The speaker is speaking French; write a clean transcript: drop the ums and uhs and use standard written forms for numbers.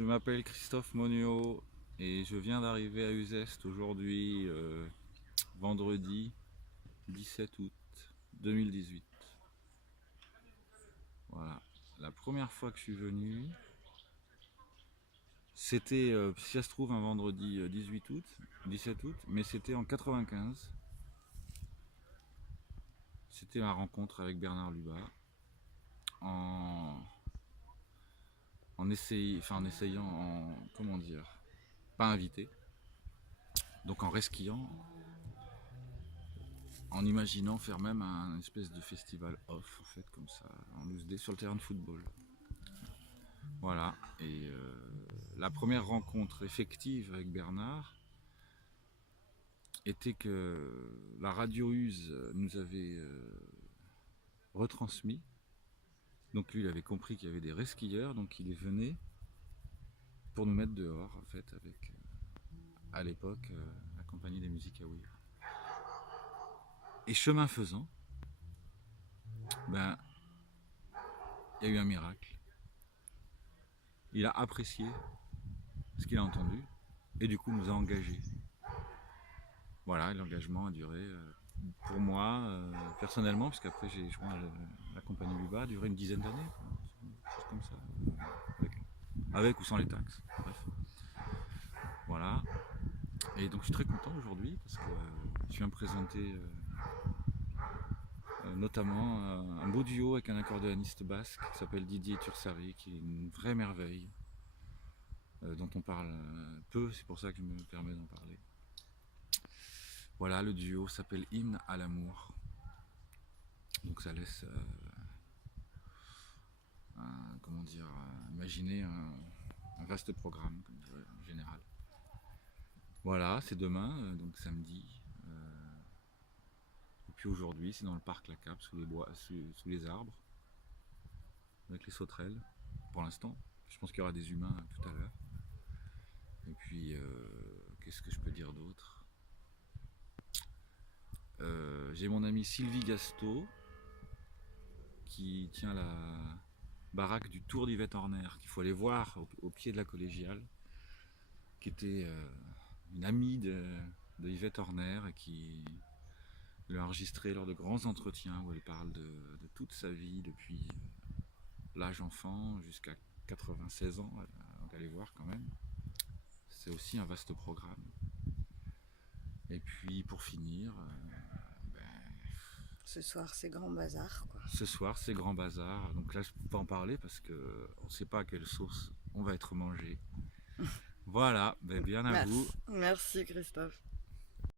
Je m'appelle Christophe Monio et je viens d'arriver à Uzès aujourd'hui, vendredi 17 août 2018. Voilà, la première fois que je suis venu, c'était, si ça se trouve, un vendredi 18 août, 17 août, mais c'était en 95. C'était ma rencontre avec Bernard Lubat en, en essayant, comment dire, pas invité, donc en resquillant, en imaginant faire même un espèce de festival off, en fait, comme ça, en loose day, sur le terrain de football. Voilà, et la première rencontre effective avec Bernard était que la radio Use nous avait retransmis. Donc lui, il avait compris qu'il y avait des resquilleurs, donc il est venu pour nous mettre dehors, en fait, avec, à l'époque, la compagnie des musiques à Weir. Et chemin faisant, ben, il y a eu un miracle. Il a apprécié ce qu'il a entendu et du coup nous a engagés. Voilà, l'engagement a duré, pour moi, personnellement, parce qu'après j'ai joint la compagnie Luba, a duré une dizaine d'années, chose comme ça, avec ou sans les taxes, bref. Voilà, et donc je suis très content aujourd'hui parce que je viens me présenter notamment un beau duo avec un accordéoniste basque qui s'appelle Didier Tursari, qui est une vraie merveille, dont on parle peu, c'est pour ça que je me permets d'en parler. Voilà, le duo s'appelle Hymne à l'amour. Donc ça laisse, comment dire, imaginer un vaste programme en général. Voilà, c'est demain, donc samedi. Et puis aujourd'hui, c'est dans le parc La Cape, sous les bois, sous les arbres, avec les sauterelles, pour l'instant. Je pense qu'il y aura des humains tout à l'heure. Et puis, qu'est-ce que je peux dire d'autre? J'ai mon ami Sylvie Gasto, qui tient la baraque du Tour d'Yvette Horner, qu'il faut aller voir au pied de la collégiale, qui était une amie de Yvette Horner et qui l'a enregistré lors de grands entretiens où elle parle de toute sa vie depuis l'âge enfant jusqu'à 96 ans. Donc allez voir quand même. C'est aussi un vaste programme. Et puis pour finir, Ce soir, c'est grand bazar, quoi. ce soir c'est grand bazar. Donc là je ne peux pas en parler parce qu'on ne sait pas à quelle sauce on va être mangé. Voilà, ben bien à vous. Merci. Merci, Christophe.